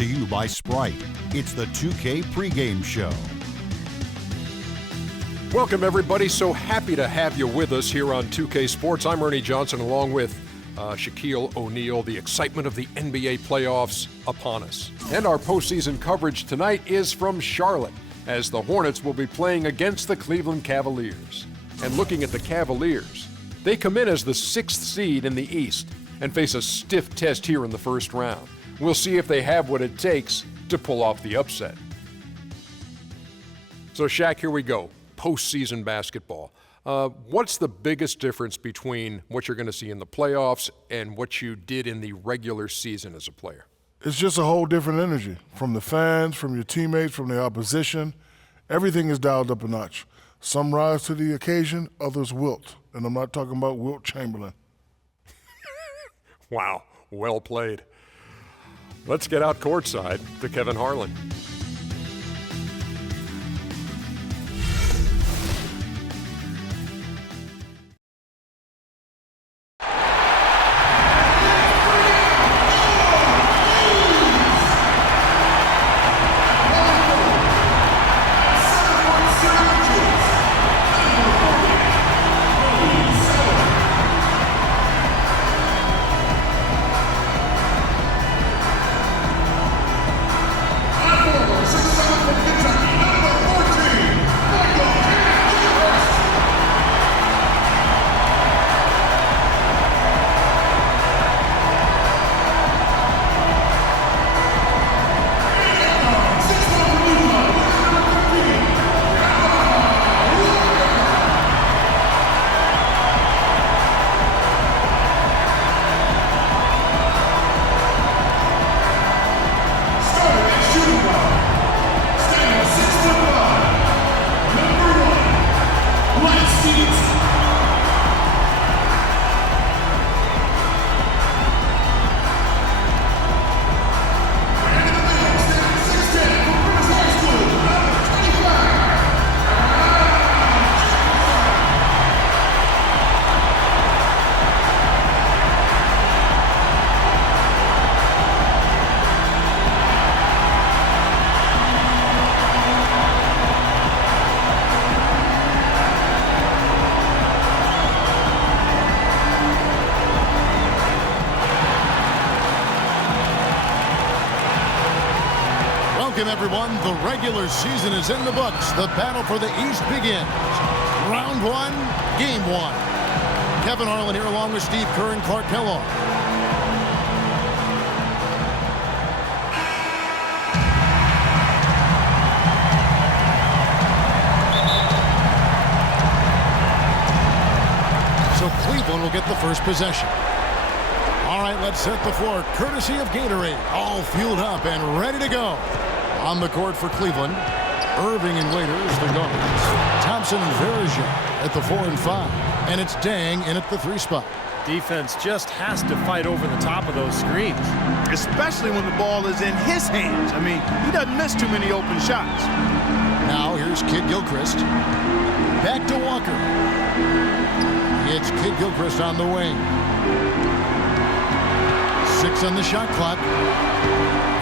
to you by Sprite. It's the 2K pregame show. Welcome, everybody. So happy to have you with us here on 2K Sports. I'm Ernie Johnson, along with Shaquille O'Neal. The excitement of the NBA playoffs upon us. And our postseason coverage tonight is from Charlotte, as the Hornets will be playing against the Cleveland Cavaliers. And looking at the Cavaliers, they come in as the 6th seed in the East and face a stiff test here in the first round. We'll see if they have what it takes to pull off the upset. So, Shaq, here we go. Postseason basketball. What's the biggest difference between what you're going to see in the playoffs and what you did in the regular season as a player? It's just a whole different energy from the fans, from your teammates, from the opposition. Everything is dialed up a notch. Some rise to the occasion, others wilt. And I'm not talking about Wilt Chamberlain. Wow, well played. Let's get out courtside to Kevin Harlan. Everyone, the regular season is in the books. The battle for the East begins. Round 1, Game 1. Kevin Harlan here along with Steve Kerr and Clark Kellogg. So Cleveland will get the first possession. All right, let's set the floor courtesy of Gatorade. All fueled up and ready to go. On the court for Cleveland, Irving and Waiters, the guards. Thompson and Verja at the 4 and 5. And it's Dang in at the 3 spot. Defense just has to fight over the top of those screens. Especially when the ball is in his hands. I mean, he doesn't miss too many open shots. Now here's Kid Gilchrist. Back to Walker. It's Kid Gilchrist on the wing. 6 on the shot clock.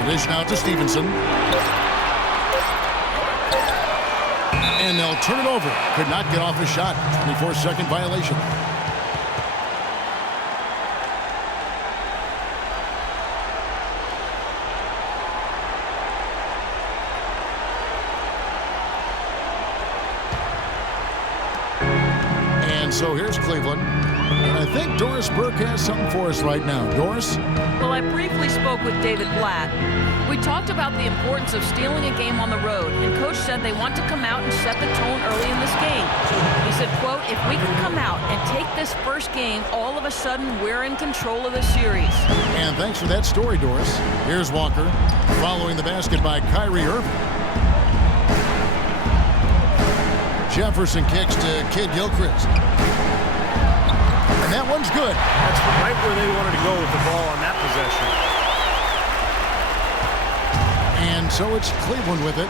Dish now to Stevenson. And they'll turn it over. Could not get off the shot. 24-second violation. And so here's Cleveland. And I think Doris Burke has something for us right now. Doris? Well, I briefly spoke with David Blatt. We talked about the importance of stealing a game on the road, and Coach said they want to come out and set the tone early in this game. He said, quote, if we can come out and take this first game, all of a sudden we're in control of the series. And thanks for that story, Doris. Here's Walker, following the basket by Kyrie Irving. Jefferson kicks to Kid Gilchrist. And that one's good. That's right where they wanted to go with the ball on that possession. And so it's Cleveland with it.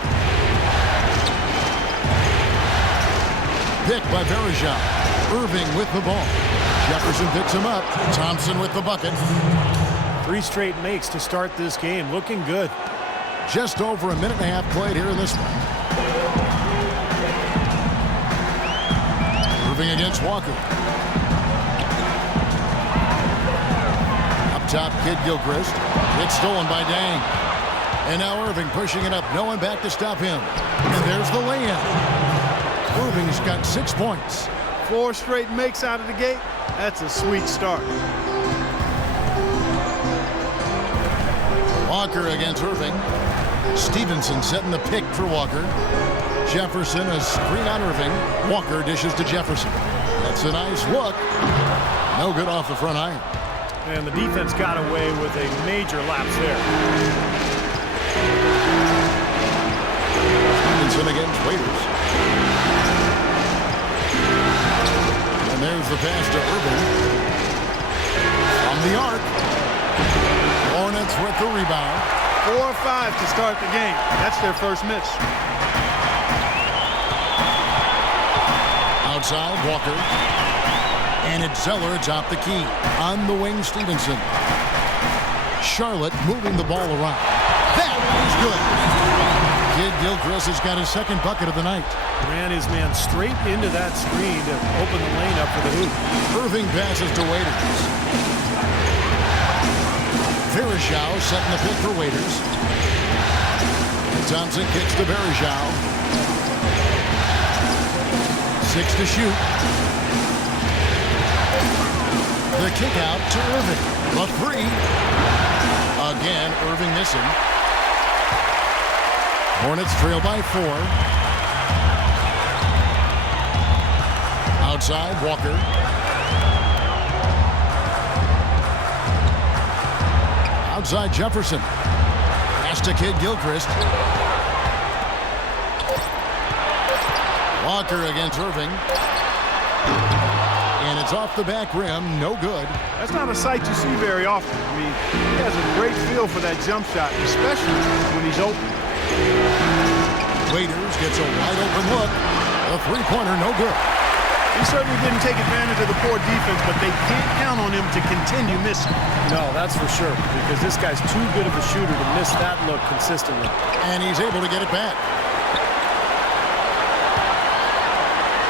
Picked by Verja. Irving with the ball. Jefferson picks him up. Thompson with the bucket. 3 straight makes to start this game. Looking good. Just over a minute and a half played here in this one. Irving against Walker. Up top, Kid Gilchrist. It's stolen by Dang. And now Irving pushing it up. No one back to stop him. And there's the lay-in. Irving's got 6 points. 4 straight makes out of the gate. That's a sweet start. Walker against Irving. Stevenson setting the pick for Walker. Jefferson, a screen on Irving. Walker dishes to Jefferson. That's a nice look. No good off the front iron. And the defense got away with a major lapse there. Stevenson against Waiters. And there's the pass to Irving. From the arc. Hornets with the rebound. 4 or 5 to start the game. That's their first miss. Outside, Walker. And it's Zeller atop the key. On the wing, Stevenson. Charlotte moving the ball around. That is good. Kid Gilchrist has got his second bucket of the night. Ran his man straight into that screen to open the lane up for the hoop. Irving passes to Waiters. Verishau setting the pick for Waiters. Thompson kicks to Verishau. 6 to shoot. The kick out to Irving. The 3. Again, Irving missing. Hornets trail by 4. Outside, Walker. Outside, Jefferson. Pass to Kid Gilchrist. Walker against Irving. And it's off the back rim. No good. That's not a sight you see very often. I mean, he has a great feel for that jump shot, especially when he's open. Waiters gets a wide open look. A three-pointer, no good. He certainly didn't take advantage of the poor defense, but they can't count on him to continue missing. No, that's for sure, because this guy's too good of a shooter to miss that look consistently. And he's able to get it back.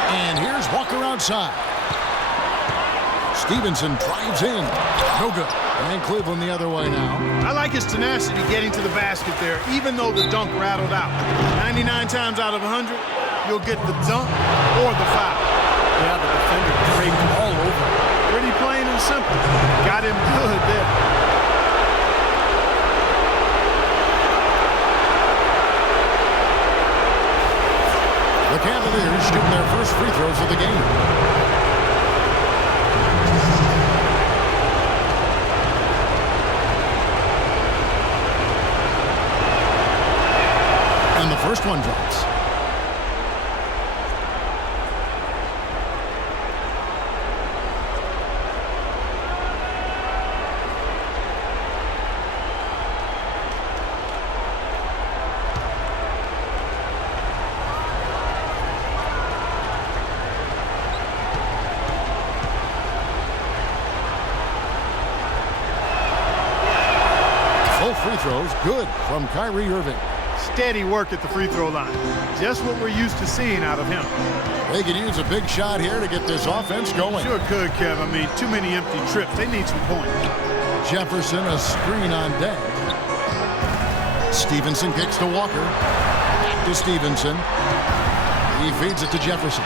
And here's Walker outside. Stevenson drives in. No good. And Cleveland the other way now. I like his tenacity getting to the basket there, even though the dunk rattled out. 99 times out of 100, you'll get the dunk or the foul. Yeah, the defender draped all over. Pretty plain and simple. Got him good there. The Cavaliers shooting their first free throws of the game. And the first one drops. Free throws, good from Kyrie Irving. Steady work at the free throw line. Just what we're used to seeing out of him. They could use a big shot here to get this offense going. Sure could, Kev. I mean, too many empty trips. They need some points. Jefferson, a screen on deck. Stevenson kicks to Walker. Back to Stevenson. He feeds it to Jefferson.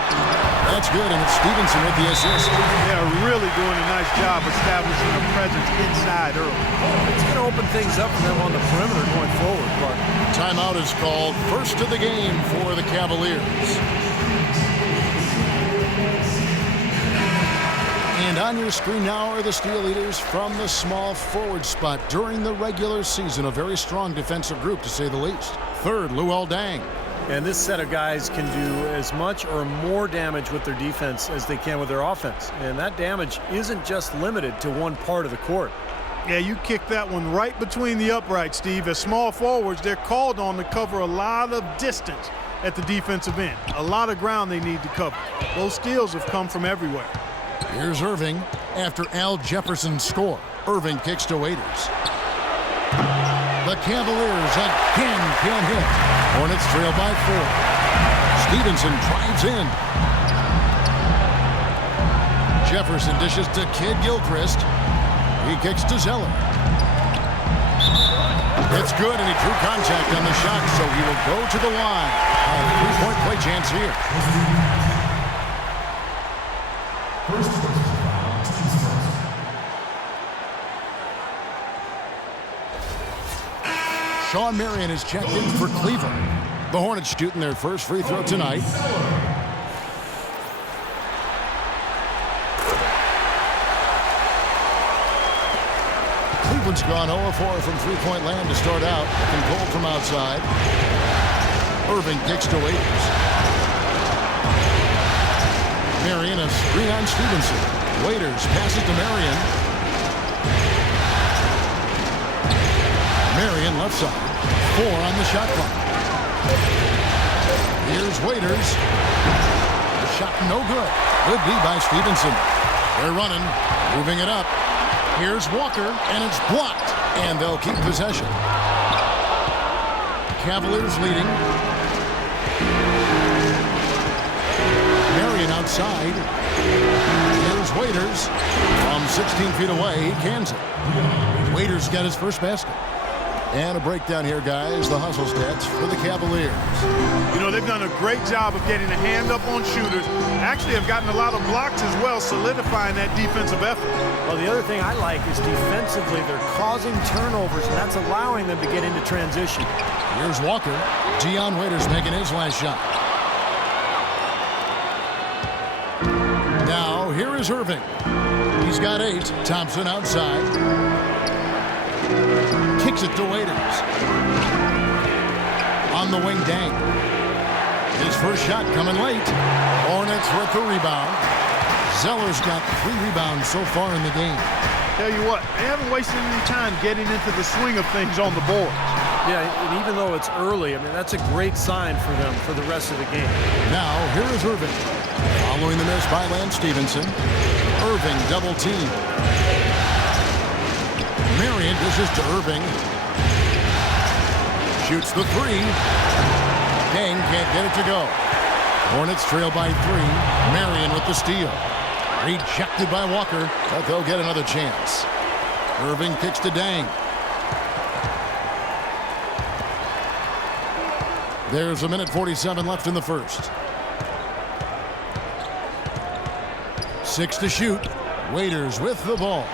That's good, and it's Stevenson with the assist. Yeah, really doing a nice job establishing a presence inside early. It's going to open things up for them on the perimeter going forward, but timeout is called. First of the game for the Cavaliers. And on your screen now are the Steel Eaters from the small forward spot. During the regular season, a very strong defensive group, to say the least. Third, Luol Deng. And this set of guys can do as much or more damage with their defense as they can with their offense. And that damage isn't just limited to one part of the court. Yeah, you kicked that one right between the uprights, Steve. As small forwards, they're called on to cover a lot of distance at the defensive end. A lot of ground they need to cover. Those steals have come from everywhere. Here's Irving after Al Jefferson's score. Irving kicks to Waiters. The The Cavaliers again can't hit. Hornets trail by 4. Stevenson drives in. Jefferson dishes to Kid Gilchrist. He kicks to Zeller. It's good, and he drew contact on the shot, so he will go to the line. A 3-point play chance here. Sean Marion is checked in for Cleveland. The Hornets shooting their first free throw tonight. Cleveland's gone 0-4 from three-point land to start out. Controlled from outside. Irving kicks to Waiters. Marion a screen on Stevenson. Waiters passes to Marion. Marion left side. 4 on the shot clock. Here's Waiters. The shot no good. Good lead by Stevenson. They're running, moving it up. Here's Walker, and it's blocked, and they'll keep possession. Cavaliers leading. Marion outside. Here's Waiters. From 16 feet away, he cans it. Waiters got his first basket. And a breakdown here, guys. The hustle stats for the Cavaliers. You know, they've done a great job of getting a hand up on shooters. Actually have gotten a lot of blocks as well, solidifying that defensive effort. Well, the other thing I like is defensively they're causing turnovers, and that's allowing them to get into transition. Here's Walker. Dion Waiters making his last shot. Now, here is Irving. He's got 8. Thompson outside. Kicks it to Waiters. On the wing, Dang. His first shot coming late. Hornets with the rebound. Zeller's got 3 rebounds so far in the game. Tell you what, they haven't wasted any time getting into the swing of things on the board. Yeah, and even though it's early, I mean, that's a great sign for them for the rest of the game. Now, here is Irving. Following the miss by Lance Stevenson. Irving double team. Marion dishes to Irving. Shoots the 3. Dang can't get it to go. Hornets trail by 3. Marion with the steal. Rejected by Walker, but they'll get another chance. Irving kicks to Dang. There's 1:47 left in the first. 6 to shoot. Waiters with the ball.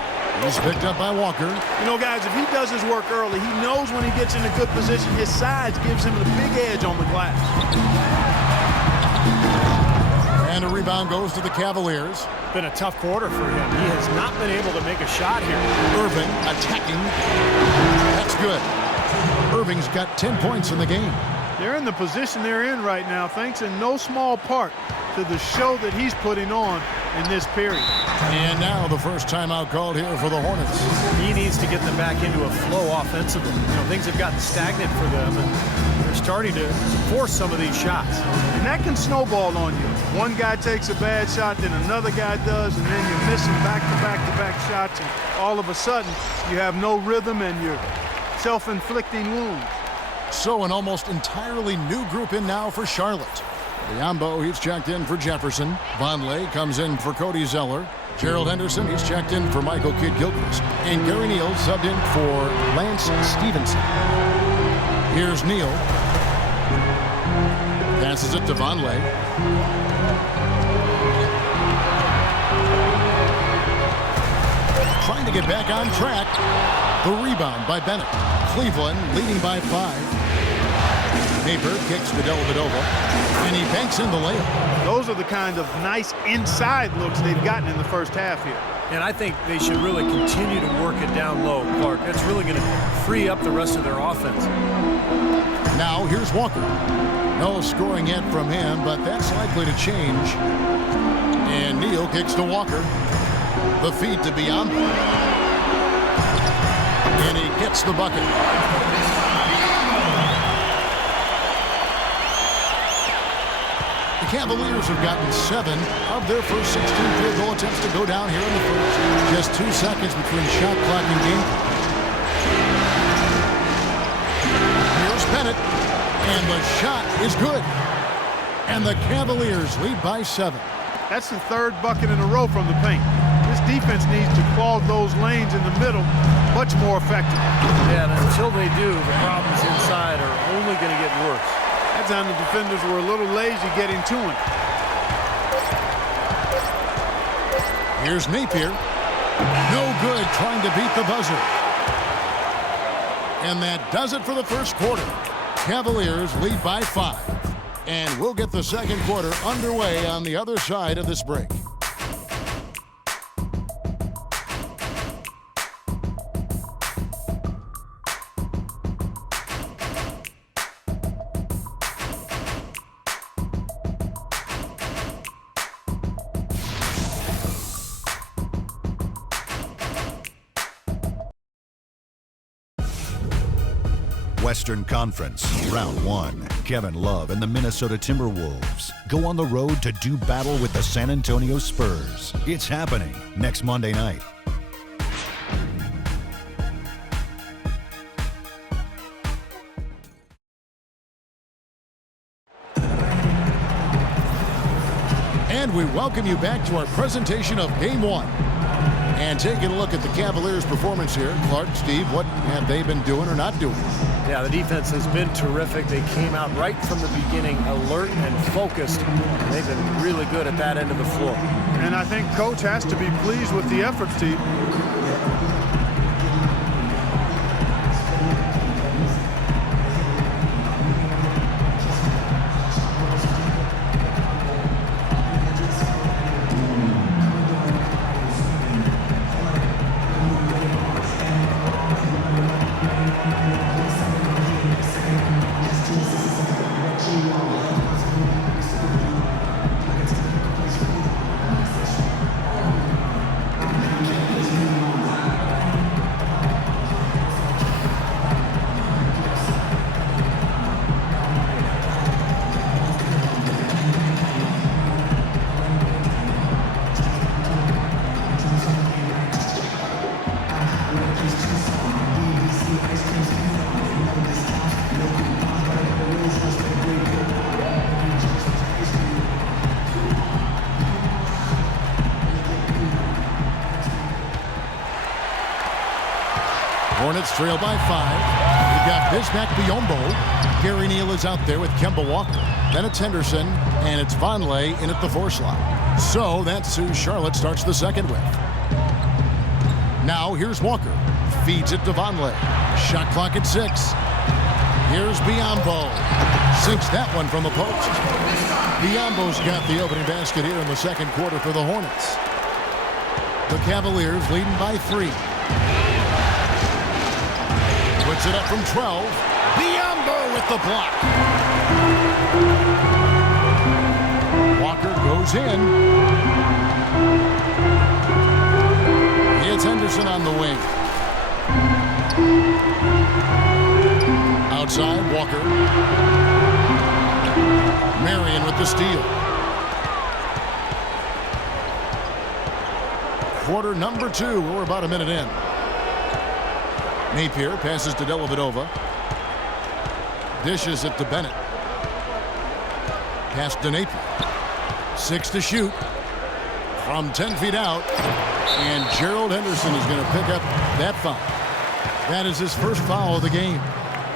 He's picked up by Walker. You know, guys, if he does his work early, he knows when he gets in a good position, his size gives him the big edge on the glass. And a rebound goes to the Cavaliers. Been a tough quarter for him. He has not been able to make a shot here. Irving attacking. That's good. Irving's got 10 points in the game. They're in the position they're in right now, thanks in no small part to the show that he's putting on in this period. And now the first timeout called here for the Hornets. He needs to get them back into a flow offensively. You know, things have gotten stagnant for them, and they're starting to force some of these shots. And that can snowball on you. One guy takes a bad shot, then another guy does, and then you're missing back-to-back-to-back shots, and all of a sudden you have no rhythm and you're self-inflicting wounds. So an almost entirely new group in now for Charlotte. Biombo, he's checked in for Jefferson. Vonleh comes in for Cody Zeller. Gerald Henderson, he's checked in for Michael Kidd-Gilchrist. And Gary Neal subbed in for Lance Stevenson. Here's Neal. Passes it to Vonleh. Trying to get back on track. The rebound by Bennett. Cleveland leading by 5. Paper kicks to Dellavedova, and he banks in the layup. Those are the kind of nice inside looks they've gotten in the first half here. And I think they should really continue to work it down low, Clark. That's really going to free up the rest of their offense. Now here's Walker. No scoring yet from him, but that's likely to change. And Neal kicks to Walker. The feed to Biombo. And he gets the bucket. The Cavaliers have gotten 7 of their first 16 field goal attempts to go down here in the first. Just 2 seconds between shot clock and game clock. shot is good. And the Cavaliers lead by 7. That's the third bucket in a row from the paint. This defense needs to clog those lanes in the middle much more effectively. Yeah, and until they do, the problems inside are only going to get worse. That time the defenders were a little lazy getting to him. Here's Napier. No good, trying to beat the buzzer. And that does it for the first quarter. Cavaliers lead by 5. And we'll get the second quarter underway on the other side of this break. Western Conference, Round 1. Kevin Love and the Minnesota Timberwolves go on the road to do battle with the San Antonio Spurs. It's happening next Monday night. And we welcome you back to our presentation of Game 1. And taking a look at the Cavaliers' performance here. Clark, Steve, what have they been doing or not doing? Yeah, the defense has been terrific. They came out right from the beginning, alert and focused. They've been really good at that end of the floor. And I think Coach has to be pleased with the efforts, Steve. Hornets trail by 5. We've got Bismack Biyombo. Gary Neal is out there with Kemba Walker. Then it's Henderson, and it's Vonleh in at the 4 slot. So that's who Charlotte starts the second with. Now here's Walker. Feeds it to Vonleh. Shot clock at 6. Here's Biyombo. Sinks that one from the post. Biyombo's got the opening basket here in the second quarter for the Hornets. The Cavaliers leading by 3. Puts it up from 12. Biyombo with the block. Walker goes in. It's Henderson on the wing. Outside, Walker. Marion with the steal. Quarter number 2. We're about a minute in. Napier passes to Dellavedova. Dishes it to Bennett. Pass to Napier. 6 to shoot. From 10 feet out. And Gerald Henderson is going to pick up that foul. That is his first foul of the game.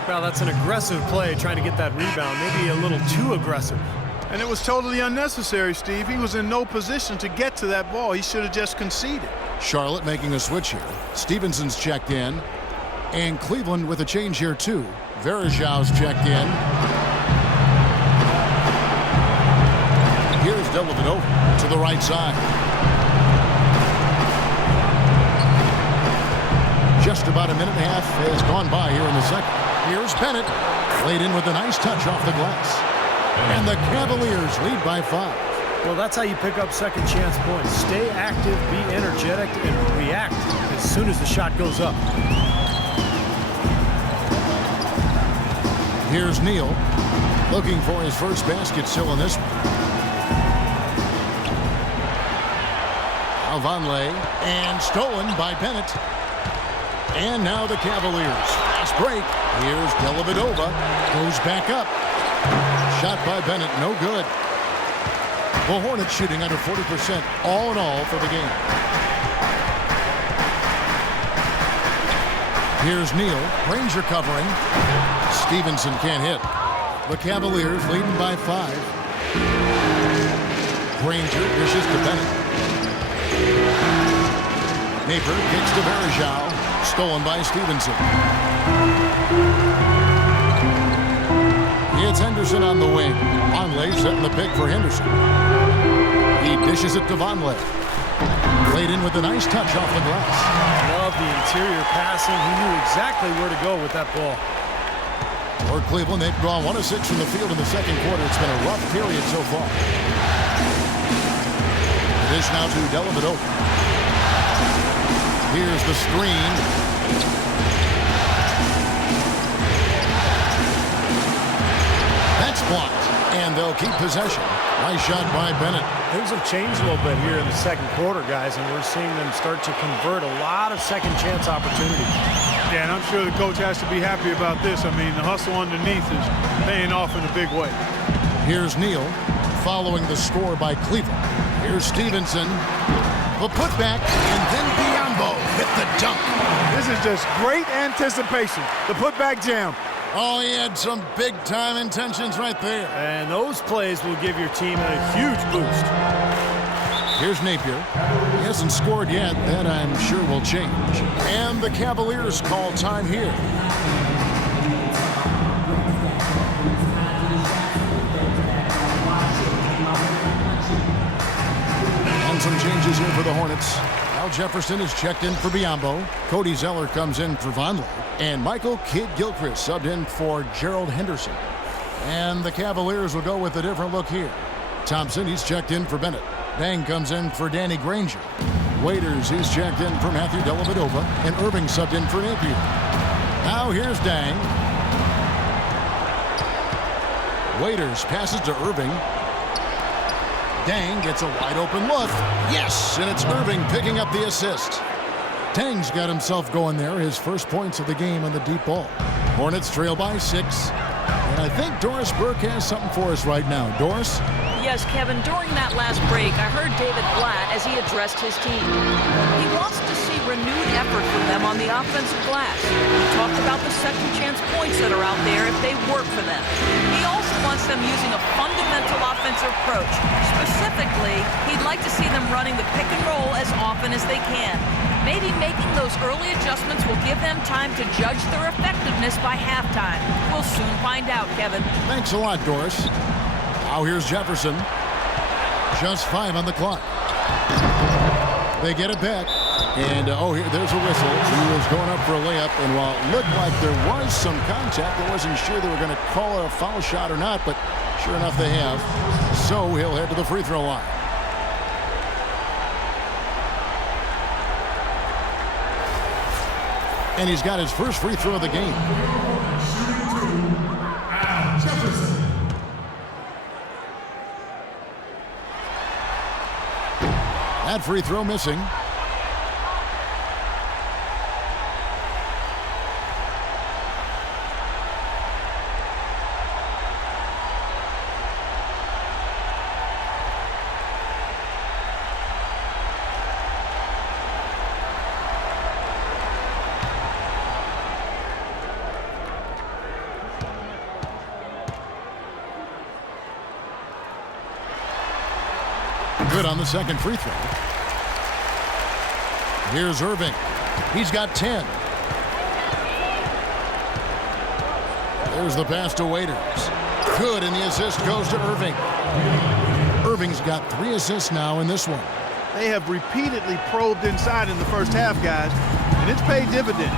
Well, that's an aggressive play, trying to get that rebound. Maybe a little too aggressive. And it was totally unnecessary, Steve. He was in no position to get to that ball. He should have just conceded. Charlotte making a switch here. Stevenson's checked in. And Cleveland with a change here, too. Varejão's checked in. Here's Dellavedova to the right side. Just about a minute and a half has gone by here in the second. Here's Bennett. Laid in with a nice touch off the glass. And the Cavaliers lead by 5. Well, that's how you pick up second chance points. Stay active, be energetic, and react as soon as the shot goes up. Here's Neal looking for his first basket still in this one. Now Vonleh, and stolen by Bennett. And now the Cavaliers. Fast break. Here's Dellavedova. Goes back up. Shot by Bennett, no good. The Hornets shooting under 40% all in all for the game. Here's Neal. Granger covering. Stevenson can't hit. The Cavaliers leading by 5. Granger dishes to Bennett. Napier kicks to Varejao. Stolen by Stevenson. It's Henderson on the wing. Vonleh setting the pick for Henderson. He dishes it to Vonleh. Played in with a nice touch off the glass. Love the interior passing. He knew exactly where to go with that ball. For Cleveland, they've gone 1 of 6 from the field in the second quarter. It's been a rough period so far. Dish now to Dellavedova. Here's the screen. That's blocked, and they'll keep possession. Nice shot by Bennett. Things have changed a little bit here in the second quarter, guys, and we're seeing them start to convert a lot of second chance opportunities. Yeah, and I'm sure the coach has to be happy about this. I mean, the hustle underneath is paying off in a big way. Here's Neal following the score by Cleveland. Here's Stevenson. The putback, and then Biyombo hit the dunk. This is just great anticipation. The putback jam. Oh, he had some big-time intentions right there. And those plays will give your team a huge boost. Here's Napier. He hasn't scored yet. That, I'm sure, will change. And the Cavaliers call time here. And some changes here for the Hornets. Al Jefferson is checked in for Biyombo. Cody Zeller comes in for Vonleh. And Michael Kidd-Gilchrist subbed in for Gerald Henderson. And the Cavaliers will go with a different look here. Thompson, he's checked in for Bennett. Dang comes in for Danny Granger. Waiters, he's checked in for Matthew Dellavedova. And Irving subbed in for Napier. Now here's Dang. Waiters passes to Irving. Dang gets a wide open look. Yes, and it's Irving picking up the assist. Dang's got himself going there, his first points of the game on the deep ball. Hornets trail by 6. And I think Doris Burke has something for us right now. Doris? Yes, Kevin, during that last break, I heard David Blatt as he addressed his team. He wants to see renewed effort from them on the offensive glass. He talked about the second chance points that are out there if they work for them. He also wants them using a fundamental offensive approach. Specifically, he'd like to see them running the pick and roll as often as they can. Maybe making those early adjustments will give them time to judge their effectiveness by halftime. We'll soon find out, Kevin. Thanks a lot, Doris. Now here's Jefferson. Just 5 on the clock. They get it back. And, there's a whistle. He was going up for a layup. And while it looked like there was some contact, I wasn't sure they were going to call a foul shot or not. But sure enough, they have. So he'll head to the free throw line. And he's got his first free throw of the game. That free throw missing. Good on the second free throw. Here's Irving. He's got 10. There's the pass to Waiters. Good, and the assist goes to Irving. Irving's got 3 assists now in this one. They have repeatedly probed inside in the first half, guys, and it's paid dividends.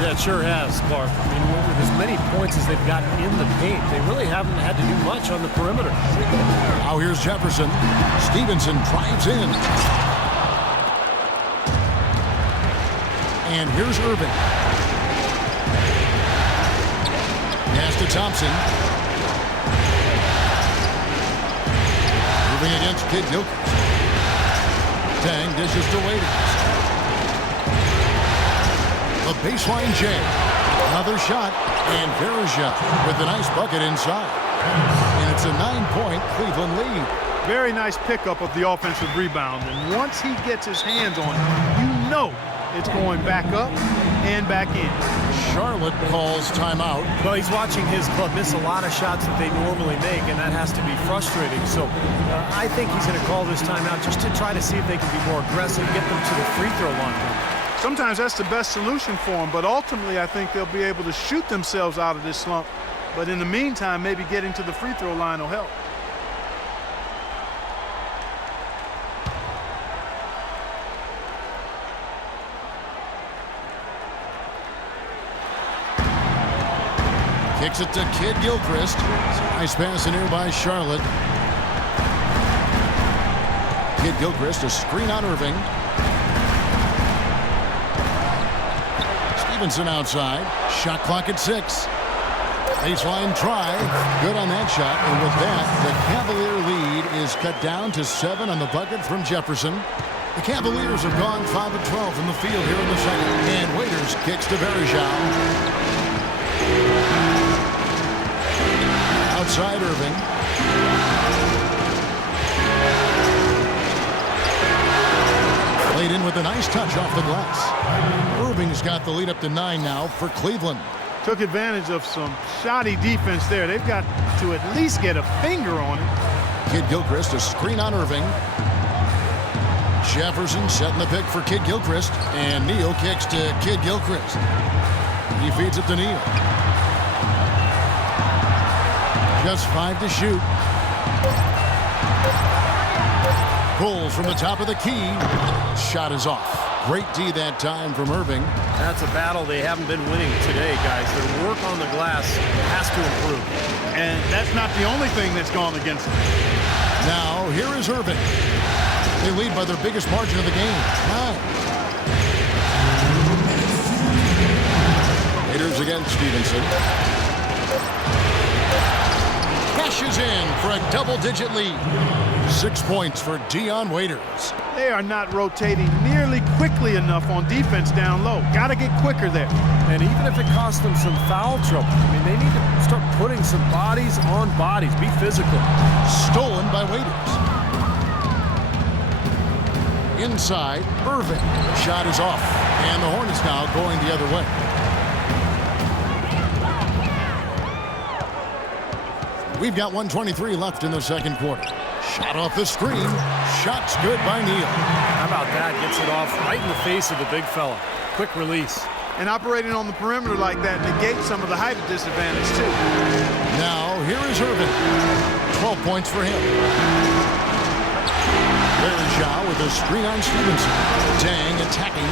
Yeah, it sure has, Clark. I mean, with as many points as they've gotten in the paint, they really haven't had to do much on the perimeter. Now here's Jefferson. Stevenson drives in. And here's Irving. Pass to Thompson. Irving against Kidd-Gilchrist. Dang dishes to Waiters. The baseline J. Another shot, and Varejao with a nice bucket inside. And it's a 9-point Cleveland lead. Very nice pickup of the offensive rebound. And once he gets his hands on it, you know it's going back up and back in. Charlotte calls timeout. Well, he's watching his club miss a lot of shots that they normally make, and that has to be frustrating. So I think he's going to call this timeout just to try to see if they can be more aggressive, get them to the free throw line. Sometimes that's the best solution for them, but ultimately I think they'll be able to shoot themselves out of this slump. But in the meantime, maybe getting to the free throw line will help. Kicks it to Kid Gilchrist. Nice pass in here by Charlotte. Kid Gilchrist, a screen on Irving. Stevenson outside. Shot clock at 6. Baseline try. Good on that shot. And with that, the Cavalier lead is cut down to 7 on the bucket from Jefferson. The Cavaliers have gone 5 of 12 from the field here in the second. And Waiters kicks to Bergeau. Outside Irving. Played in with a nice touch off the glass. Irving's got the lead up to 9 now for Cleveland. Took advantage of some shoddy defense there. They've got to at least get a finger on it. Kid Gilchrist, a screen on Irving. Jefferson setting the pick for Kid Gilchrist. And Neal kicks to Kid Gilchrist. He feeds it to Neal. Just 5 to shoot. Pulls from the top of the key. Shot is off. Great D that time from Irving. That's a battle they haven't been winning today, guys. Their work on the glass has to improve. And that's not the only thing that's gone against them. Now, here is Irving. They lead by their biggest margin of the game. 9. Raiders against Stevenson. Cashes in for a double-digit lead. 6 points for Dion Waiters. They are not rotating nearly quickly enough on defense down low. Got to get quicker there. And even if it costs them some foul trouble, I mean, they need to start putting some bodies on bodies. Be physical. Stolen by Waiters. Inside, Irving. Shot is off. And the Hornets now going the other way. We've got 1:23 left in the second quarter. Shot off the screen. Shot's good by Neal. How about that? Gets it off right in the face of the big fella. Quick release. And operating on the perimeter like that negates some of the height disadvantage, too. Now, here is Irving. 12 points for him. Bergeau with a screen on Stevenson. Dang attacking.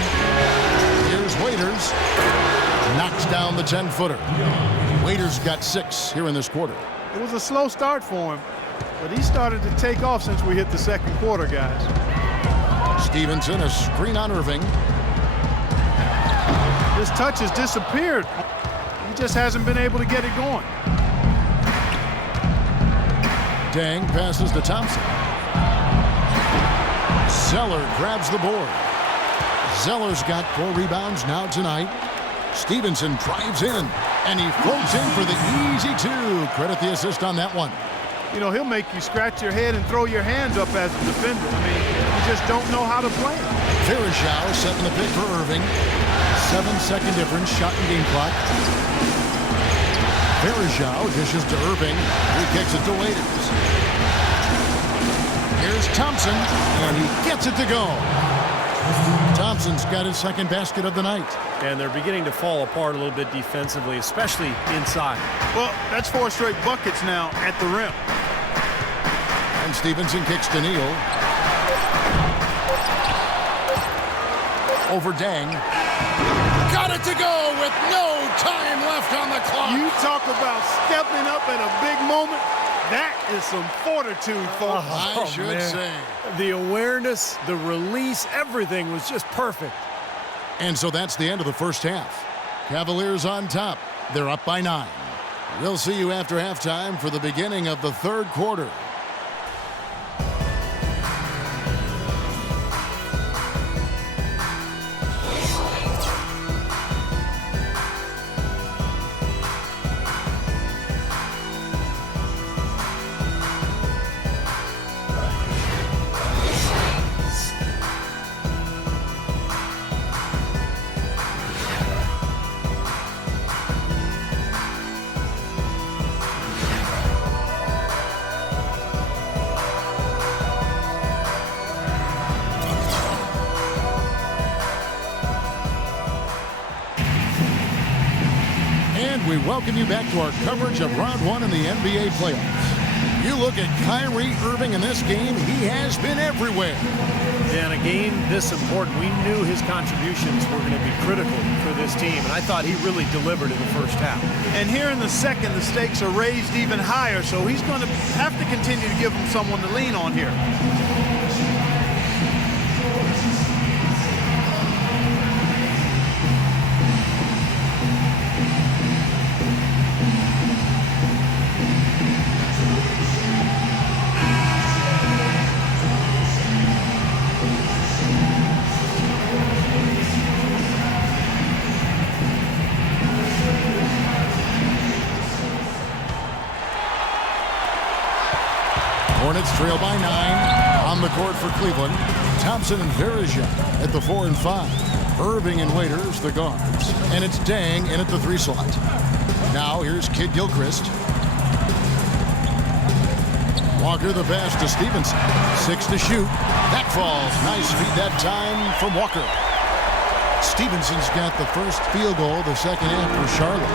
Here's Waiters. Knocks down the 10-footer. Waiters got 6 here in this quarter. It was a slow start for him, but he started to take off since we hit the second quarter, guys. Stevenson, a screen on Irving. His touch has disappeared. He just hasn't been able to get it going. Dang passes to Thompson. Zeller grabs the board. Zeller's got 4 rebounds now tonight. Stevenson drives in, and he floats in for the easy 2. Credit the assist on that one. You know, he'll make you scratch your head and throw your hands up as a defender. I mean, you just don't know how to play him. Bergeau setting the pick for Irving. 7-second difference, shot and game clock. Bergeau dishes to Irving. He kicks it to Waiters. Here's Thompson, and he gets it to go. Thompson's got his second basket of the night. And they're beginning to fall apart a little bit defensively, especially inside. Well, that's 4 straight buckets now at the rim. And Stevenson kicks to Neal. Over Dang. Got it to go with no time left on the clock. You talk about stepping up at a big moment. That is some fortitude, folks. I should say. The awareness, the release, everything was just perfect. And so that's the end of the first half. Cavaliers on top. They're up by 9. We'll see you after halftime for the beginning of the third quarter. And we welcome you back to our coverage of Round 1 in the NBA playoffs. You look at Kyrie Irving in this game, he has been everywhere. Yeah, in a game this important, we knew his contributions were going to be critical for this team, and I thought he really delivered in the first half. And here in the second, the stakes are raised even higher, so he's going to have to continue to give them someone to lean on here. Hornets trail by 9. On the court for Cleveland, Thompson and Verija at the 4 and 5. Irving and Waiters, the guards. And it's Dang in at the 3 slot. Now here's Kid Gilchrist. Walker the pass to Stevenson. 6 to shoot. That falls. Nice feed that time from Walker. Stevenson's got the first field goal, the second half for Charlotte.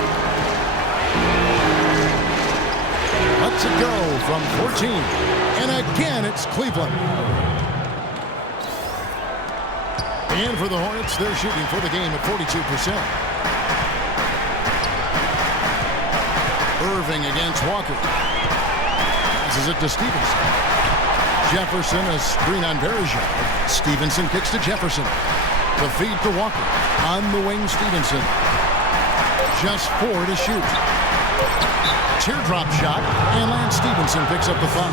Lets it go from 14. And again, it's Cleveland. And for the Hornets, they're shooting for the game at 42%. Irving against Walker. Passes it to Stevenson. Jefferson, a screen on Verija. Stevenson kicks to Jefferson. The feed to Walker. On the wing, Stevenson. Just 4 to shoot. Teardrop shot, and Lance Stevenson picks up the foul.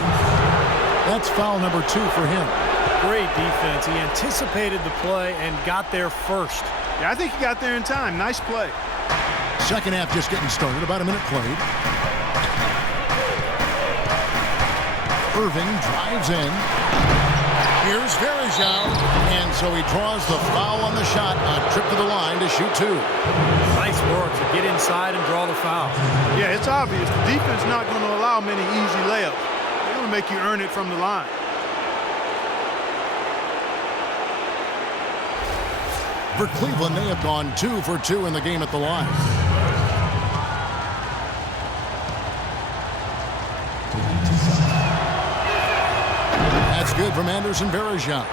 That's foul number 2 for him. Great defense. He anticipated the play and got there first. Yeah, I think he got there in time. Nice play. Second half just getting started. About a minute played. Irving drives in. Here's Verija. And so he draws the foul on the shot. A trip to the line to shoot 2. Nice work to get inside and draw the foul. Yeah, it's obvious. The defense not going to allow many easy layups. They're going to make you earn it from the line. For Cleveland, they have gone 2 for 2 in the game at the line. That's good from Anderson Verija.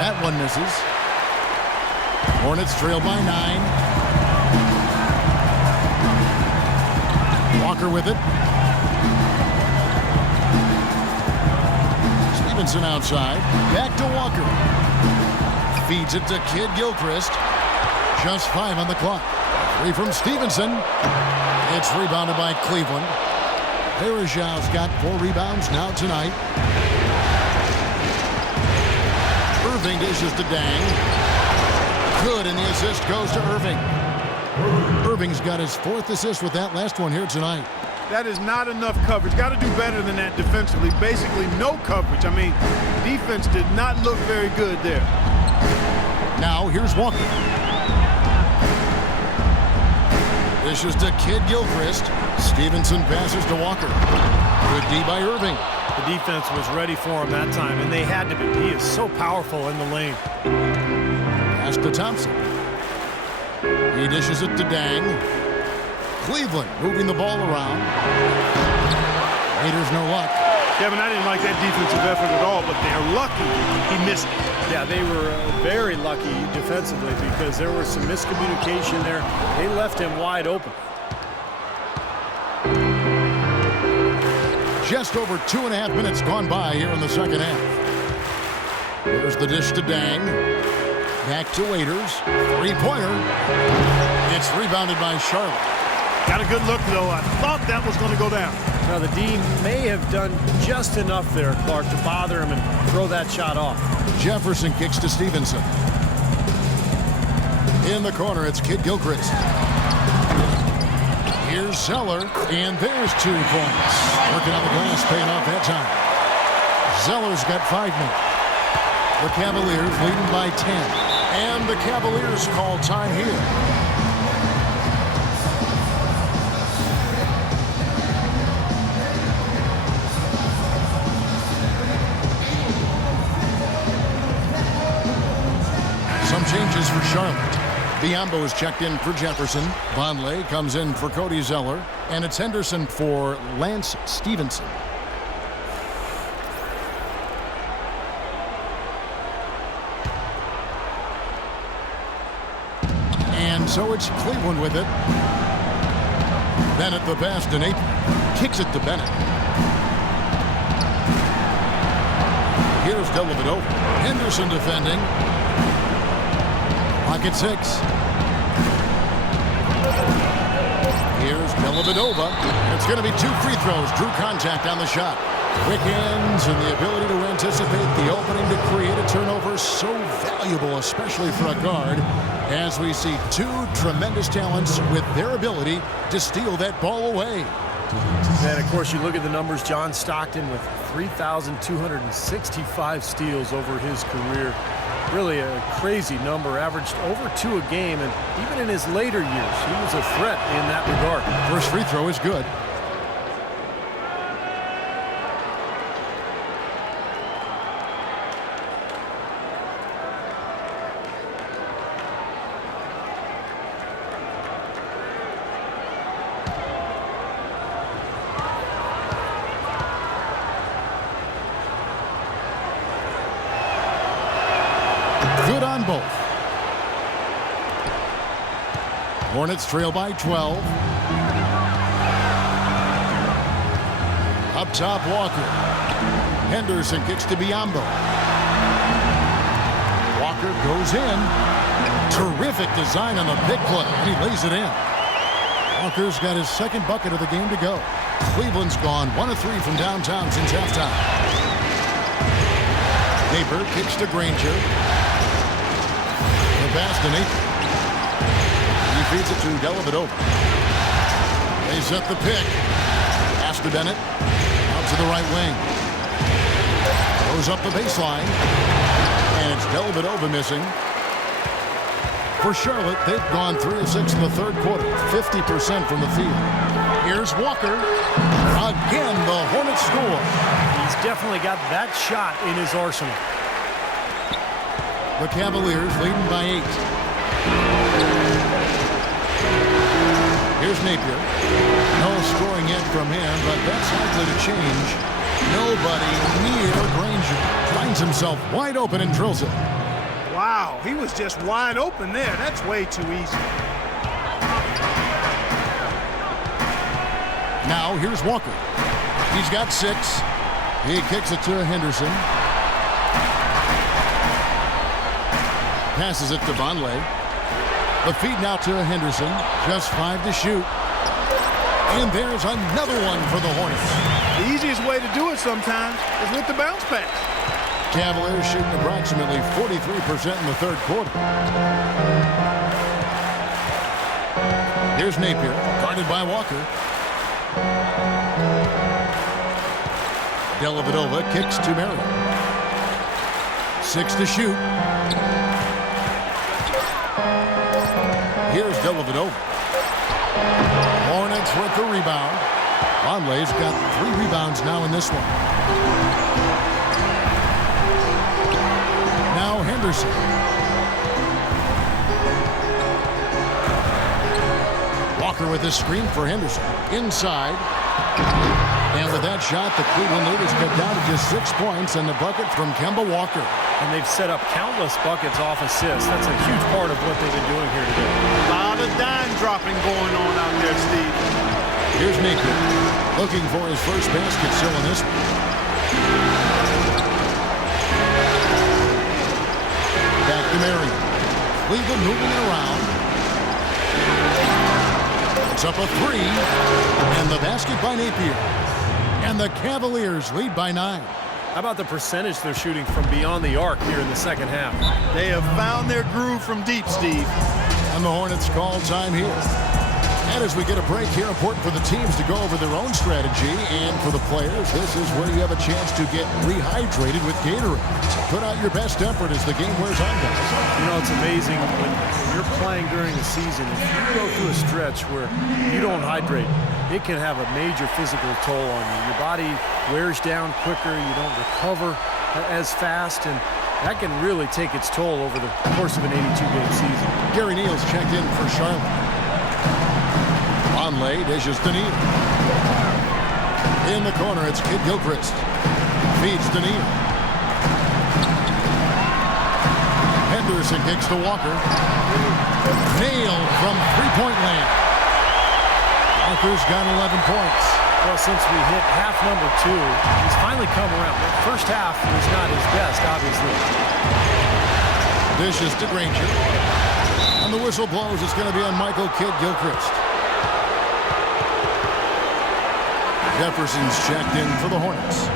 That one misses. Hornets trail by 9. Walker with it. Stevenson outside. Back to Walker. Feeds it to Kid Gilchrist. Just 5 on the clock. 3 from Stevenson. It's rebounded by Cleveland. Verija's got 4 rebounds now tonight. Irving dishes to Dang. Good, and the assist goes to Irving. Irving's got his 4th assist with that last one here tonight. That is not enough coverage. Got to do better than that defensively. Basically no coverage. I mean, defense did not look very good there. Now here's Walker. Dishes to Kid Gilchrist. Stevenson passes to Walker. Good D by Irving. The defense was ready for him that time, and they had to be. He is so powerful in the lane. Pass to Thompson. He dishes it to Dang. Cleveland moving the ball around. Raiders no luck. Kevin, I didn't like that defensive effort at all, but they're lucky he missed it. Yeah, they were very lucky defensively because there was some miscommunication there. They left him wide open. Just over 2.5 minutes gone by here in the second half. There's the dish to Dang. Back to Waiters. 3-pointer. It's rebounded by Charlotte. Got a good look, though. I thought that was going to go down. Now, the D may have done just enough there, Clark, to bother him and throw that shot off. Jefferson kicks to Stevenson. In the corner, it's Kid Gilchrist. Here's Zeller, and there's 2 points. Working on the glass, paying off that time. Zeller's got 5 minutes. The Cavaliers leading by 10. And the Cavaliers call time here. Some changes for Charlotte. Biombo is checked in for Jefferson. Vonleh comes in for Cody Zeller. And it's Henderson for Lance Stevenson. And so it's Cleveland with it. Bennett the best, and 8 kicks it to Bennett. Here's Dellavedova. Henderson defending. Pocket 6. Here's Dellavedova. It's going to be 2 free throws. Drew contact on the shot. Quick ends and the ability to anticipate the opening to create a turnover. So valuable, especially for a guard, as we see 2 tremendous talents with their ability to steal that ball away. And, of course, you look at the numbers. John Stockton with 3,265 steals over his career. Really a crazy number, averaged over 2 a game, and even in his later years, he was a threat in that regard. First free throw is good. Good on both. Hornets trail by 12. Up top, Walker. Henderson kicks to Biombo. Walker goes in. Terrific design on the big play, and he lays it in. Walker's got his 2nd bucket of the game to go. Cleveland's gone 1 of 3 from downtown since halftime. Napier kicks to Granger. Fast and 8. He feeds it to Dellavedova. They set the pick. Pass to Bennett. Out to the right wing. Goes up the baseline. And it's Dellavedova missing. For Charlotte, they've gone 3 of 6 in the 3rd quarter. 50% from the field. Here's Walker. Again, the Hornets score. He's definitely got that shot in his arsenal. The Cavaliers leading by 8. Here's Napier. No scoring yet from him, but that's likely to change. Nobody near Granger. Finds himself wide open and drills it. Wow, he was just wide open there. That's way too easy. Now here's Walker. He's got 6. He kicks it to Henderson. Passes it to Vonleh. The feed now to Henderson. Just 5 to shoot. And there's another one for the Hornets. The easiest way to do it sometimes is with the bounce pass. Cavaliers shooting approximately 43% in the 3rd quarter. Here's Napier, guarded by Walker. Dellavedova kicks to Marion. 6 to shoot. Here's Dellavedova. Hornets with the rebound. Vonleh's got 3 rebounds now in this one. Now Henderson. Walker with this screen for Henderson. Inside. And with that shot, the Cleveland leaders cut down to just 6 points and the bucket from Kemba Walker. And they've set up countless buckets off assists. That's a huge part of what they've been doing here today. A lot of dime dropping going on out there, Steve. Here's Napier, looking for his first basket still in this one. Back to Marion. Cleveland moving it around. It's up a 3. And the basket by Napier. And the Cavaliers lead by 9. How about the percentage they're shooting from beyond the arc here in the 2nd half? They have found their groove from deep, Steve. And the Hornets call time here. And as we get a break here, important for the teams to go over their own strategy. And for the players, this is where you have a chance to get rehydrated with Gatorade. Put out your best effort as the game wears on, guys. You know, it's amazing when you're playing during the season. If you go through a stretch where you don't hydrate, it can have a major physical toll on you. Your body wears down quicker. You don't recover as fast. And that can really take its toll over the course of an 82-game season. Gary Neal's checked in for Charlotte. Conley dishes to Neal. In the corner, it's Kid Gilchrist. Feeds to Neal. Henderson kicks to Walker. Nailed from three-point land. Walker's got 11 points. Well, since we hit half number 2, he's finally come around. The first half was not his best, obviously. Dishes to Granger. And the whistle blows. It's going to be on Michael Kid Gilchrist. Jefferson's checked in for the Hornets.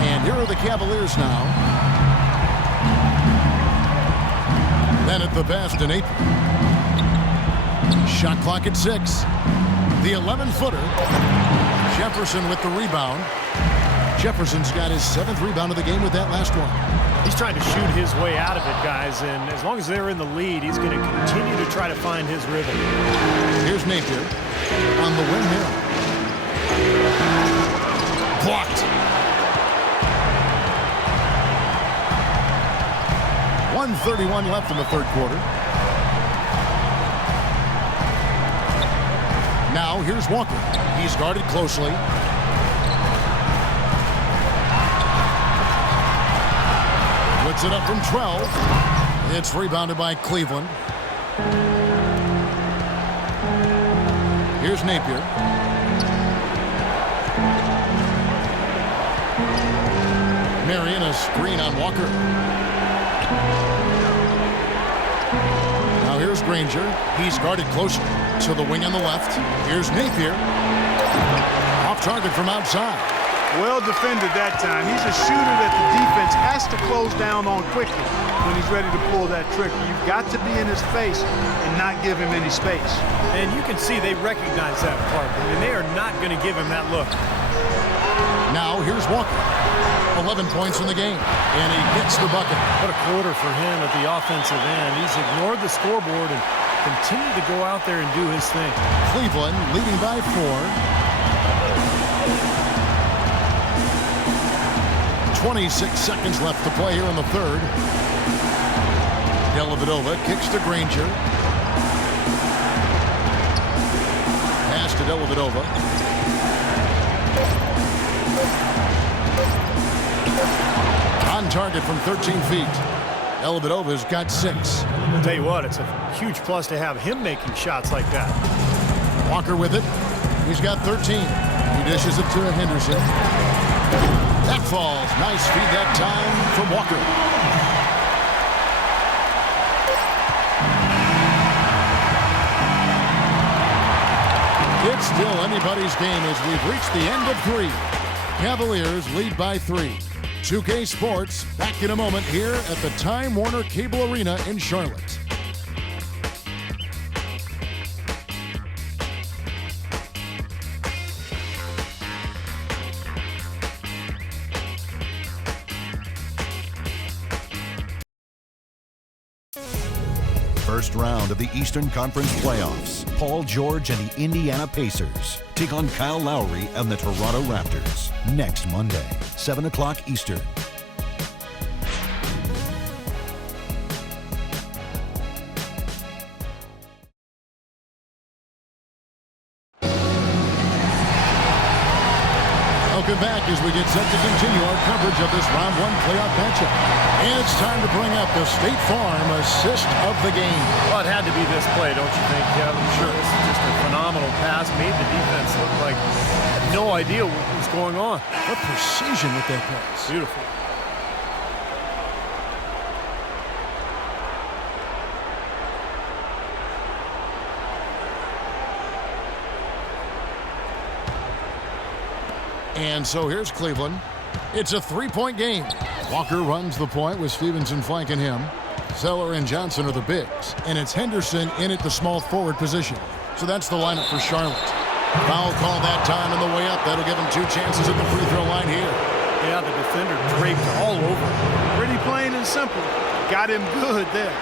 And here are the Cavaliers now. Bennett the best in 8. Shot clock at 6. The 11-footer. Jefferson with the rebound. Jefferson's got his 7th rebound of the game with that last one. He's trying to shoot his way out of it, guys, and as long as they're in the lead, he's going to continue to try to find his rhythm. Here's Napier on the wing here. Blocked. 1:31 left in the third quarter. Now here's Walker. He's guarded closely. Puts it up from 12. It's rebounded by Cleveland. Here's Napier. Marion, a screen on Walker. Now here's Granger. He's guarded closely to the wing on the left. Here's Napier. Off target from outside. Well defended that time. He's a shooter that the defense has to close down on quickly when he's ready to pull that trigger. You've got to be in his face and not give him any space. And you can see they recognize that part. I mean, they are not going to give him that look. Now here's Walker. 11 points in the game, and he hits the bucket. What a quarter for him at the offensive end. He's ignored the scoreboard and continued to go out there and do his thing. Cleveland leading by 4. 26 seconds left to play here in the third. Dellavedova kicks to Granger. Pass to Dellavedova. On target from 13 feet. Dellavedova's got 6. I'll tell you what, it's a huge plus to have him making shots like that. Walker with it. He's got 13. He dishes it to Henderson. That falls. Nice feed that time from Walker. It's still anybody's game as we've reached the end of 3. Cavaliers lead by 3. 2K Sports back in a moment here at the Time Warner Cable Arena in Charlotte. First round of the Eastern Conference playoffs. Paul George and the Indiana Pacers take on Kyle Lowry and the Toronto Raptors next Monday, 7 o'clock Eastern. Welcome back as we get set to continue our coverage of this round 1 playoff matchup. And it's time to bring up the State Farm assist of the game. Well, it had to be this play, don't you think, Kevin? Sure. This is just a phenomenal pass. Made the defense look like no idea what was going on. What precision with that pass. Beautiful. And so here's Cleveland. It's a three-point game. Walker runs the point with Stevenson flanking him. Zeller and Johnson are the bigs, and it's Henderson in at the small forward position. So that's the lineup for Charlotte. Foul call that time on the way up. That'll give him 2 chances at the free throw line here. Yeah, the defender draped all over. Pretty plain and simple. Got him good there.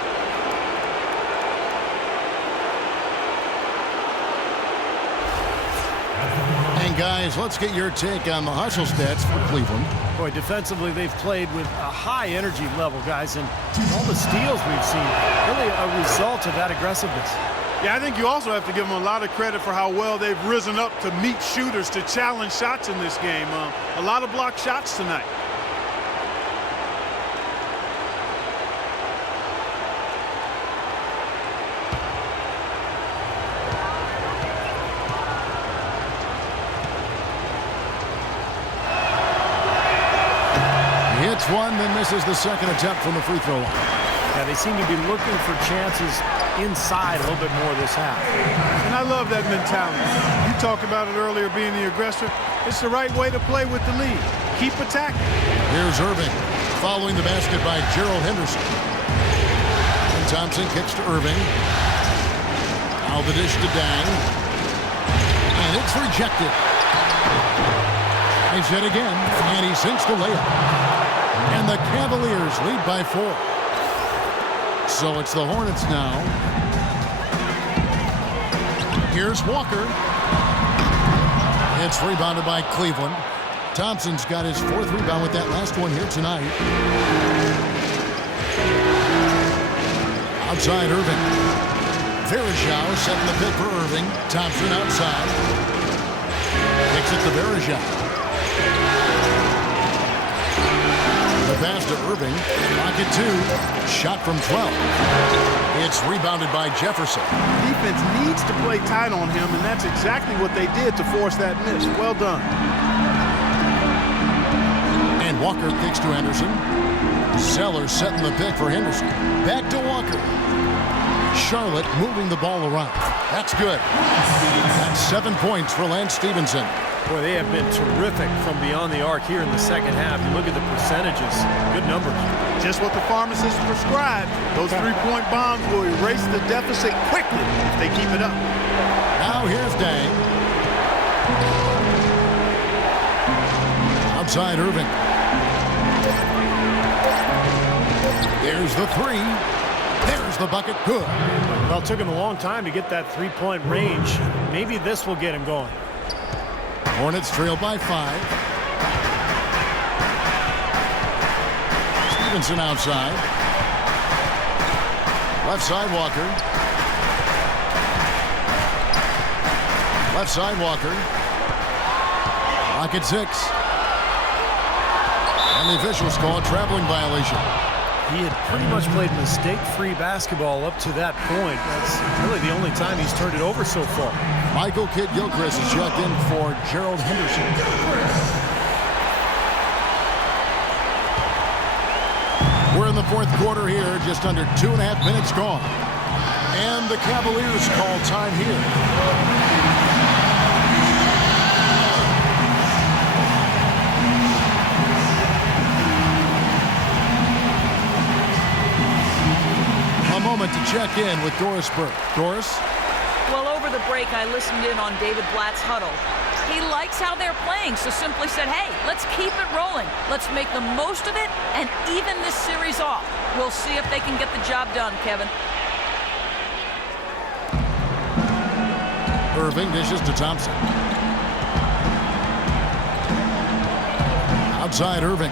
And guys, let's get your take on the hustle stats for Cleveland. Boy, defensively, they've played with a high energy level, guys, and all the steals we've seen, really a result of that aggressiveness. Yeah, I think you also have to give them a lot of credit for how well they've risen up to meet shooters, to challenge shots in this game. A lot of blocked shots tonight. Hits one, then misses the second attempt from the free throw line. Yeah, they seem to be looking for chances inside a little bit more this half. And I love that mentality. You talked about it earlier, being the aggressor. It's the right way to play with the lead. Keep attacking. Here's Irving, following the basket by Gerald Henderson. And Thompson kicks to Irving. Now the dish to Dang. And it's rejected. He's hit again, and he sinks the layup. And the Cavaliers lead by 4. So it's the Hornets now. Here's Walker. It's rebounded by Cleveland. Thompson's got his 4th rebound with that last one here tonight. Outside Irving. Verajao setting the pick for Irving. Thompson outside. Kicks it to Verajao. The pass to Irving. Pocket 2. Shot from 12. It's rebounded by Jefferson. Defense needs to play tight on him, and that's exactly what they did to force that miss. Well done. And Walker kicks to Henderson. Zeller setting the pick for Henderson. Back to Walker. Charlotte moving the ball around. That's good. That's 7 points for Lance Stevenson. Boy, they have been terrific from beyond the arc here in the second half. You look at the percentages, good numbers. Just what the pharmacist prescribed. Those 3-point bombs will erase the deficit quickly if they keep it up. Now here's Dang. Outside Irving. There's the 3. There's the bucket. Good. Well, it took him a long time to get that 3-point range. Maybe this will get him going. Hornets trail by 5. Stevenson outside. Left side Walker. Left side Walker. Pocket 6. And the officials call a traveling violation. He had pretty much played mistake-free basketball up to that point. That's really the only time he's turned it over so far. Michael Kidd-Gilchrist is checked in for Gerald Henderson. We're in the 4th quarter here, just under 2.5 minutes gone. And the Cavaliers call time here. To check in with Doris Burke. Doris? Well, over the break, I listened in on David Blatt's huddle. He likes how they're playing, so simply said, hey, let's keep it rolling. Let's make the most of it and even this series off. We'll see if they can get the job done, Kevin. Irving dishes to Thompson. Outside Irving.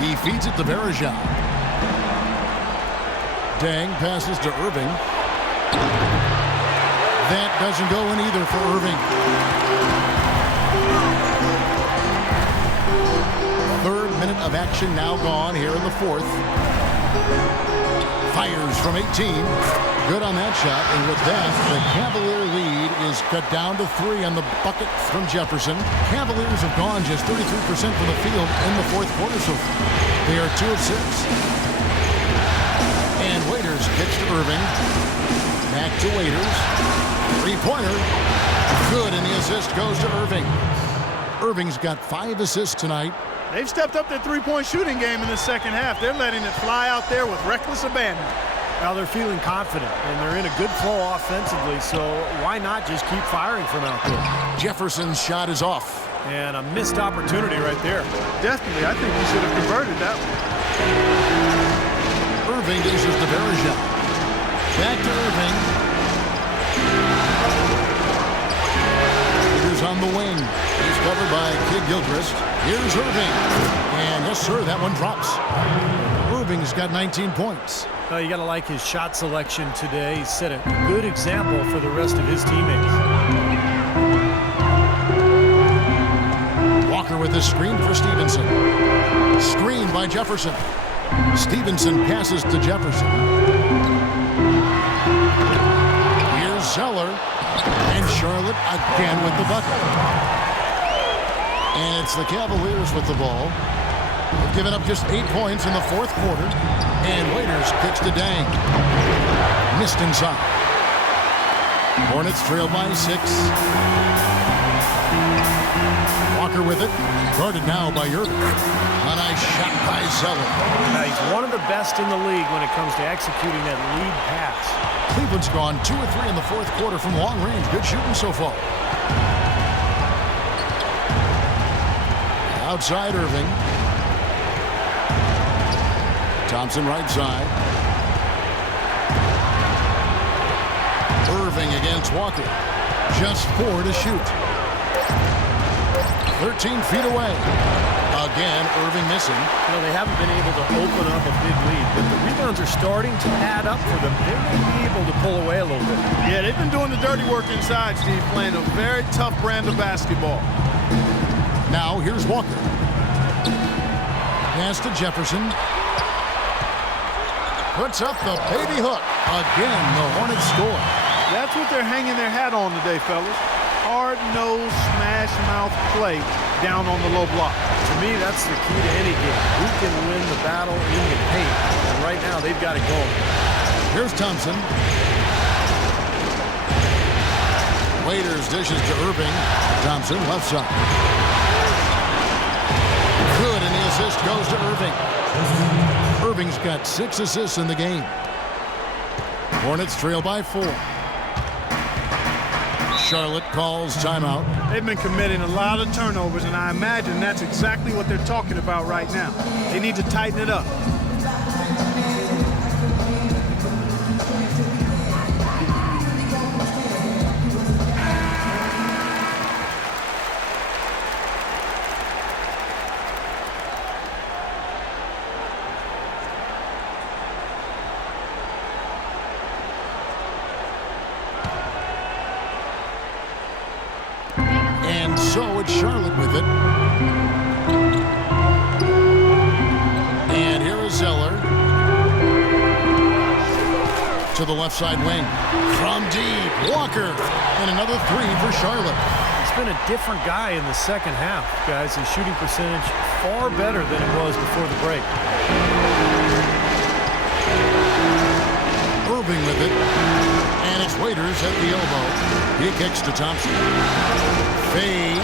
He feeds it to Verajao. Dang passes to Irving. That doesn't go in either for Irving. 3rd minute of action now gone here in the 4th. Fires from 18. Good on that shot. And with that, the Cavalier lead is cut down to 3 on the bucket from Jefferson. Cavaliers have gone just 33% from the field in the 4th quarter so far. They are 2 of 6. And Waiters kicks to Irving. Back to Waiters. 3-pointer. Good, and the assist goes to Irving. Irving's got 5 assists tonight. They've stepped up their three-point shooting game in the second half. They're letting it fly out there with reckless abandon. Now they're feeling confident, and they're in a good flow offensively, so why not just keep firing from out there? Jefferson's shot is off. And a missed opportunity right there. Definitely, I think he should have converted that one. Irving dishes to Bergeron. Back to Irving. Here's on the wing. He's covered by Kid Gilchrist. Here's Irving. And yes, sir, that one drops. Irving's got 19 points. Well, you got to like his shot selection today. He set a good example for the rest of his teammates. Walker with the screen for Stevenson. Screen by Jefferson. Stevenson passes to Jefferson. Here's Zeller. And Charlotte again with the bucket. And it's the Cavaliers with the ball. They've given up just 8 points in the fourth quarter. And Waiters kicks to Dang. Missed inside. Hornets trail by 6. Walker with it. Guarded now by Irving. A nice shot by Zeller. He's one of the best in the league when it comes to executing that lead pass. Cleveland's gone 2 of 3 in the fourth quarter from long range. Good shooting so far. Outside Irving. Thompson right side. Irving against Walker. Just 4 to shoot. 13 feet away. Again, Irving missing. You know, they haven't been able to open up a big lead, but the rebounds are starting to add up for them. They may be able to pull away a little bit. Yeah, they've been doing the dirty work inside, Steve, playing a very tough brand of basketball. Now, here's Walker. Pass to Jefferson. Puts up the baby hook. Again, the Hornets score. That's what they're hanging their hat on today, fellas. Hard-nosed, smash-mouth play down on the low block. To me, that's the key to any game. Who can win the battle in the paint? And right now, they've got it going. Here's Thompson. Waiters dishes to Irving. Thompson, left side. Good, and the assist goes to Irving. Irving's got 6 assists in the game. Hornets trail by 4. Charlotte calls timeout. They've been committing a lot of turnovers, and I imagine that's exactly what they're talking about right now. They need to tighten it up. So it's Charlotte with it. And here is Zeller. To the left side wing. From deep, Walker. And another 3 for Charlotte. He's been a different guy in the second half, guys. His shooting percentage far better than it was before the break. Irving with it. And it's Waiters at the elbow. He kicks to Thompson. Fades.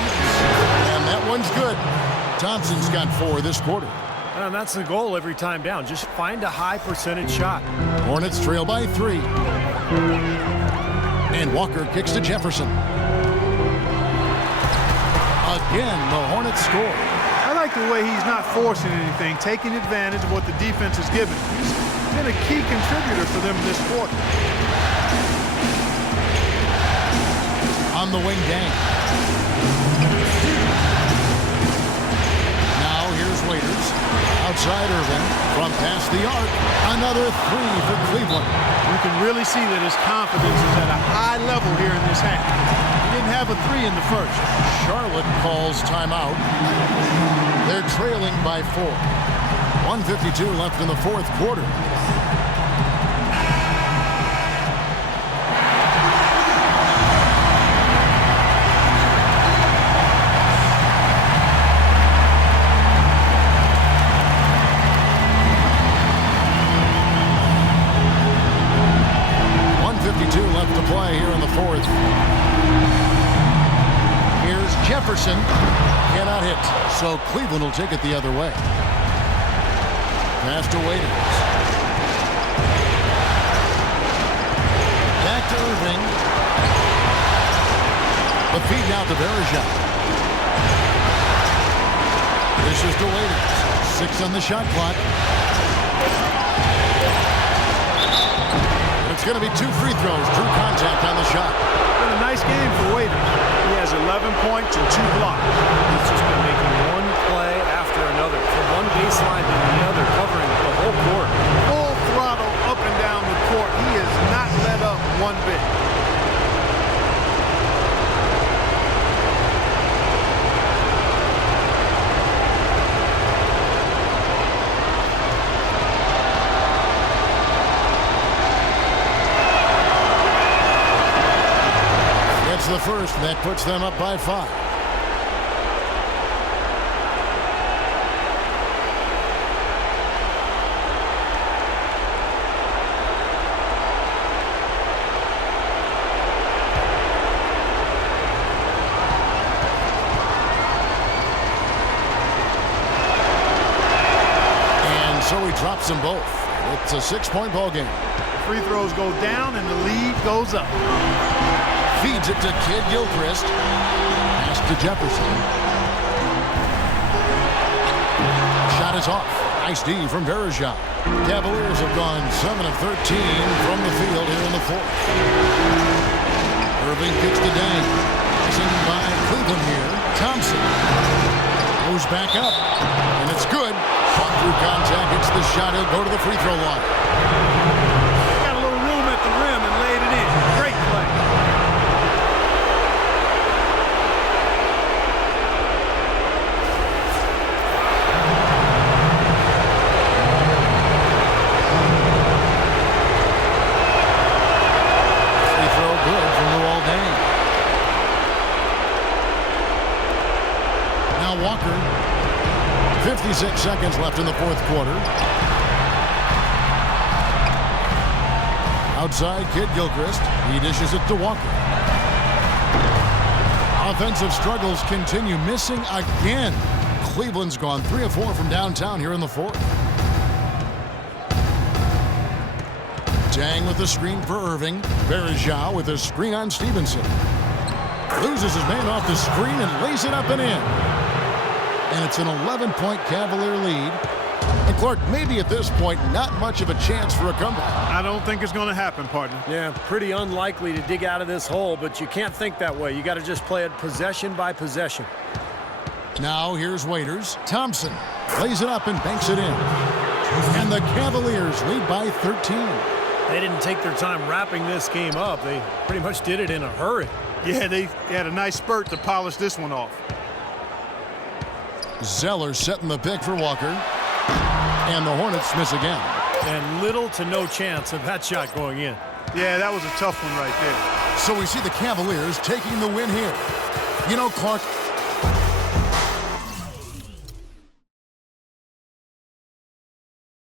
And that one's good. Thompson's got 4 this quarter. And that's the goal every time down. Just find a high percentage shot. Hornets trail by 3. And Walker kicks to Jefferson. Again, the Hornets score. I like the way he's not forcing anything, taking advantage of what the defense is giving. He's been a key contributor for them this quarter. On the wing, Dang. Now here's Waiters. Outside Irving. From past the arc. Another 3 for Cleveland. You can really see that his confidence is at a high level here in this half. He didn't have a 3 in the first. Charlotte calls timeout. They're trailing by 4. 1:52 left in the fourth quarter. Left to play here in the fourth. Here's Jefferson cannot hit, so Cleveland will take it the other way. Pass to Waiters. Back to Irving. The feed now to Bergeron. This is to Waiters. 6 on the shot clock. It's going to be 2 free throws. True contact on the shot. Been a nice game for Waiters. He has 11 points and 2 blocks. He's just been making one play after another, from one baseline to the other, covering the whole court. Full throttle up and down the court. He has not let up one bit. The first, and that puts them up by 5. And so he drops them both. It's a 6-point ball game. Free throws go down and the lead goes up. Feeds it to Kid Gilchrist. Pass to Jefferson. Shot is off. Nice D from Bergeron. Cavaliers have gone 7 of 13 from the field here in the 4th. Irving kicks to Dang. Passing by Cleveland here. Thompson goes back up. And it's good. Fought through contact. It's the shot. He'll go to the free throw line. Got a little room at the rim and laid it in. Great play. Good from Luol Deng. Now Walker. 56 seconds left in the 4th quarter. Outside, Kid Gilchrist. He dishes it to Walker. Offensive struggles continue. Missing again. Cleveland's gone 3 of 4 from downtown here in the 4th. Dang with the screen for Irving. Bergeron with a screen on Stevenson. Loses his man off the screen and lays it up and in. And it's an 11-point Cavalier lead. And Clark, maybe at this point, not much of a chance for a comeback. I don't think it's going to happen, partner. Yeah, pretty unlikely to dig out of this hole, but you can't think that way. You got to just play it possession by possession. Now here's Waiters. Thompson lays it up and banks it in. And the Cavaliers lead by 13. They didn't take their time wrapping this game up. They pretty much did it in a hurry. Yeah, they had a nice spurt to polish this one off. Zeller setting the pick for Walker. And the Hornets miss again. And little to no chance of that shot going in. Yeah, that was a tough one right there. So we see the Cavaliers taking the win here. You know, Clark,